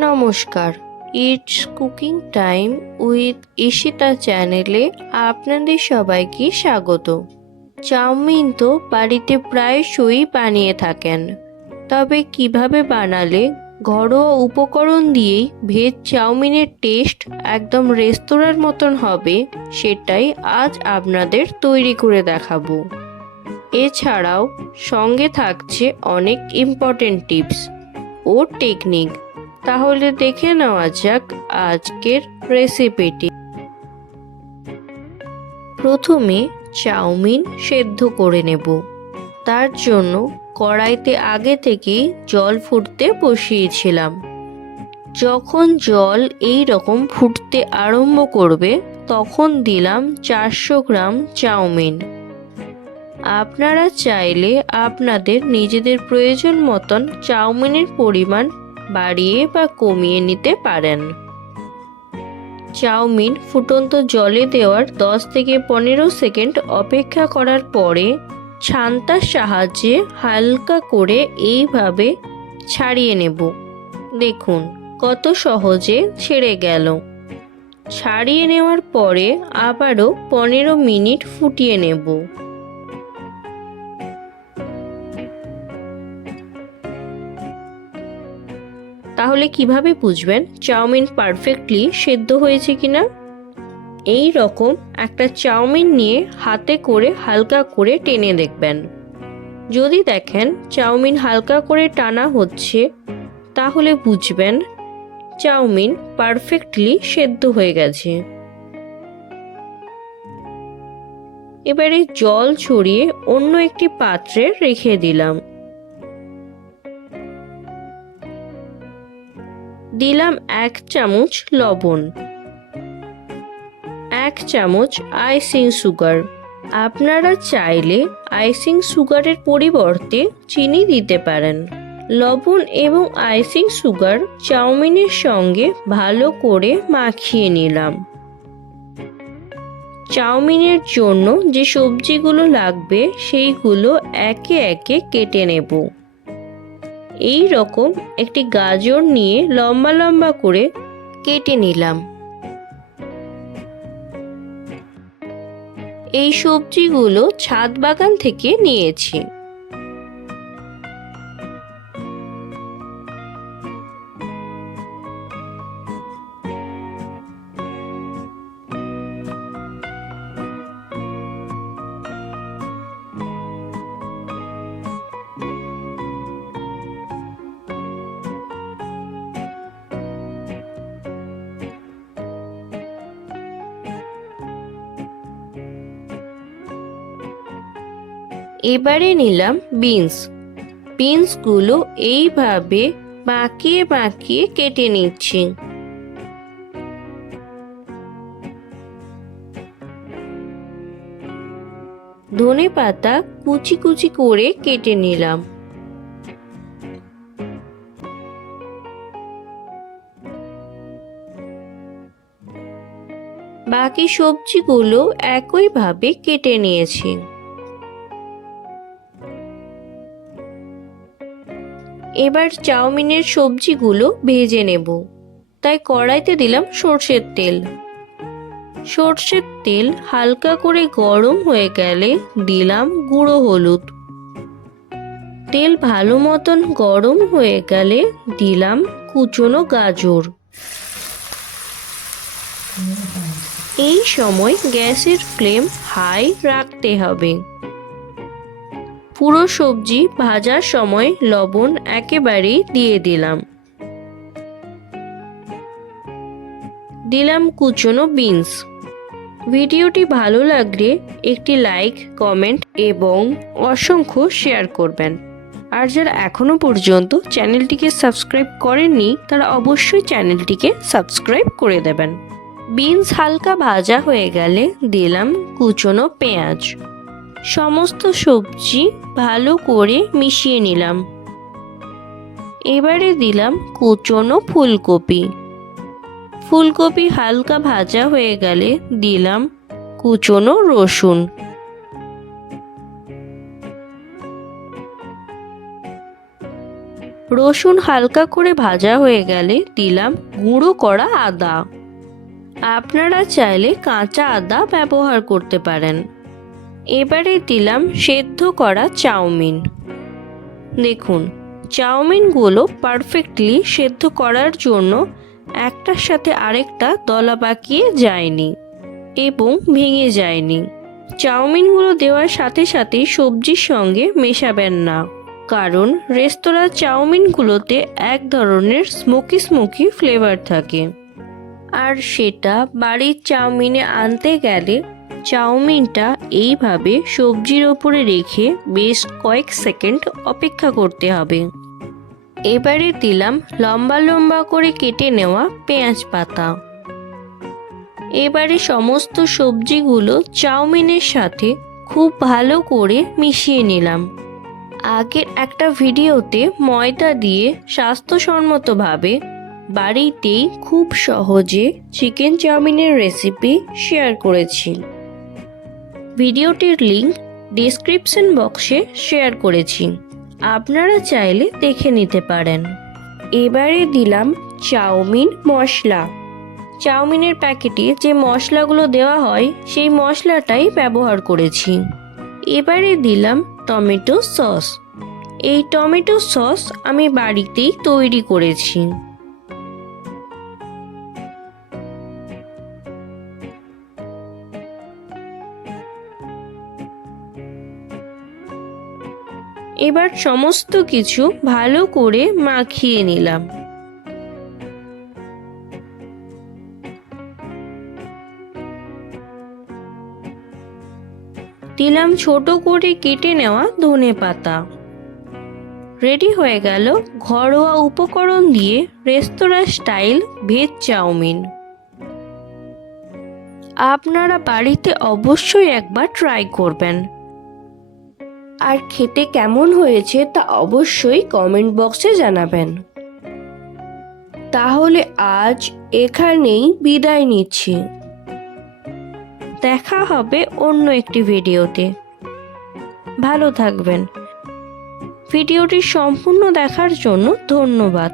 নমস্কার, it's cooking time with Ishita চ্যানেলে আপনাদের সবাইকে স্বাগত। চাউমিন তো বাড়িতে প্রায়শই বানিয়ে থাকেন, তবে কিভাবে বানালে ঘরোয়া উপকরণ দিয়েই ভেজ চাউমিনের টেস্ট একদম রেস্তোরাঁর মতন হবে, সেটাই আজ আপনাদের তৈরি করে দেখাবো। এছাড়াও সঙ্গে থাকছে অনেক ইম্পর্টেন্ট টিপস ও টেকনিক। তাহলে দেখে নেওয়া যাক আজকের রেসিপিটি। প্রথমে চাউমিন সেদ্ধ করে নেব। তার জন্য কড়াইতে আগে থেকেই জল ফুটতে বসিয়েছিলাম। যখন জল এই রকম ফুটতে আরম্ভ করবে তখন দিলাম 400 গ্রাম চাউমিন। আপনারা চাইলে আপনাদের নিজেদের প্রয়োজন মতন চাউমিনের পরিমাণ বাড়িয়ে বা কমিয়ে নিতে পারেন। চাউমিন ফুটন্ত জলে দেওয়ার 10 থেকে 15 সেকেন্ড অপেক্ষা করার পরে ছান্তার সাহায্যে হালকা করে এইভাবে ছাড়িয়ে নেব। দেখুন কত সহজে ছেড়ে গেল। ছাড়িয়ে নেওয়ার পরে আবারও 15 মিনিট ফুটিয়ে নেব। তাহলে কিভাবে বুঝবেন চাউমিন পারফেক্টলি সেদ্ধ হয়েছে কিনা? এই রকম একটা চাউমিন নিয়ে হাতে করে হালকা করে টেনে দেখবেন। যদি দেখেন চাউমিন হালকা করে টানা হচ্ছে, তাহলে বুঝবেন চাউমিন পারফেক্টলি সেদ্ধ হয়ে গেছে। এবারে জল ছড়িয়ে অন্য একটি পাত্রে রেখে দিলাম। দিলাম 1 চামচ লবণ, 1 চামচ আইসিং সুগার। আপনারা চাইলে আইসিং সুগারের পরিবর্তে চিনি দিতে পারেন। লবণ এবং আইসিং সুগার চাউমিনের সঙ্গে ভালো করে মাখিয়ে নিলাম। চাউমিনের জন্য যে সবজিগুলো লাগবে সেইগুলো একে একে কেটে নেব। এই রকম একটি গাজর নিয়ে লম্বা লম্বা করে কেটে নিলাম। এই সবজিগুলো ছাদ বাগান থেকে নিয়েছি। এবারে নিলাম বিনসগুলো এইভাবে বাঁকিয়ে বাঁকিয়ে কেটে নিচ্ছি। ধনেপাতা কুচি কুচি করে কেটে নিলাম। বাকি সবজিগুলো একইভাবে কেটে নিয়েছি। এবার চাউমিনের সবজিগুলো ভেজে নেব। তাই কড়াইতে দিলাম সর্ষের তেল। সর্ষের তেল হালকা করে গরম হয়ে গেলে দিলাম গুঁড়ো হলুদ। তেল ভালো মতন গরম হয়ে গেলে দিলাম কুচনো গাজর। এই সময় গ্যাসের ফ্লেম হাই রাখতে হবে। পুরো সবজি ভাজার সময় লবণ একেবারেই দিয়ে দিলাম। দিলাম কুচনো বিনস। ভিডিওটি ভালো লাগলে একটি লাইক, কমেন্ট এবং অসংখ্য শেয়ার করবেন। আর যারা এখনো পর্যন্ত চ্যানেলটিকে সাবস্ক্রাইব করেননি তারা অবশ্যই চ্যানেলটিকে সাবস্ক্রাইব করে দেবেন। বিনস হালকা ভাজা হয়ে গেলে দিলাম কুচনো পেঁয়াজ। সমস্ত সবজি ভালো করে মিশিয়ে নিলাম। এবারে দিলাম কুচনো ফুলকপি। ফুলকপি হালকা ভাজা হয়ে গেলে দিলাম কুচনো রসুন। রসুন হালকা করে ভাজা হয়ে গেলে দিলাম গুঁড়ো করা আদা। আপনারা চাইলে কাঁচা আদা ব্যবহার করতে পারেন। এবারে দিলাম সেদ্ধ করা চাউমিন। দেখুন, চাউমিনগুলো পারফেক্টলি সেদ্ধ করার জন্য একটার সাথে আরেকটা দলা পাকিয়ে যায়নি এবং ভেঙে যায়নি। চাউমিনগুলো দেওয়ার সাথে সাথে সবজির সঙ্গে মেশাবেন না, কারণ রেস্তোরাঁর চাউমিনগুলোতে এক ধরনের স্মোকি ফ্লেভার থাকে, আর সেটা বাড়ির চাউমিনে আনতে গেলে চাউমিনটা এইভাবে সবজির ওপরে রেখে বেশ কয়েক সেকেন্ড অপেক্ষা করতে হবে। এবারে দিলাম লম্বা লম্বা করে কেটে নেওয়া পেঁয়াজ পাতা। এবারে সমস্ত সবজিগুলো চাউমিনের সাথে খুব ভালো করে মিশিয়ে নিলাম। আগের একটা ভিডিওতে ময়দা দিয়ে স্বাস্থ্যসম্মতভাবে বাড়িতেই খুব সহজে চিকেন চাউমিনের রেসিপি শেয়ার করেছি। ভিডিওটির লিংক ডেসক্রিপশন বক্সে শেয়ার করেছি, আপনারা চাইলে দেখে নিতে পারেন। এবারে দিলাম চাউমিন মশলা। চাউমিনের প্যাকেটে যে মশলাগুলো দেওয়া হয় সেই মশলাটাই ব্যবহার করেছি। এবারে দিলাম টমেটো সস। এই টমেটো সস আমি বাড়িতেই তৈরি করেছি। এবার সমস্ত কিছু ভালো করে মাখিয়ে নিলাম। দিলাম ছোট করে কেটে নেওয়া ধনেপাতা। রেডি হয়ে গেল ঘরোয়া উপকরণ দিয়ে রেস্তোরাঁ স্টাইল ভেজ চাউমিন। আপনারা বাড়িতে অবশ্যই একবার ট্রাই করবেন, আর খেতে কেমন হয়েছে তা অবশ্যই কমেন্ট বক্সে জানাবেন। তাহলে আজ এখানেই বিদায় নিচ্ছি। দেখা হবে অন্য একটি ভিডিওতে। ভালো থাকবেন। ভিডিওটি সম্পূর্ণ দেখার জন্য ধন্যবাদ।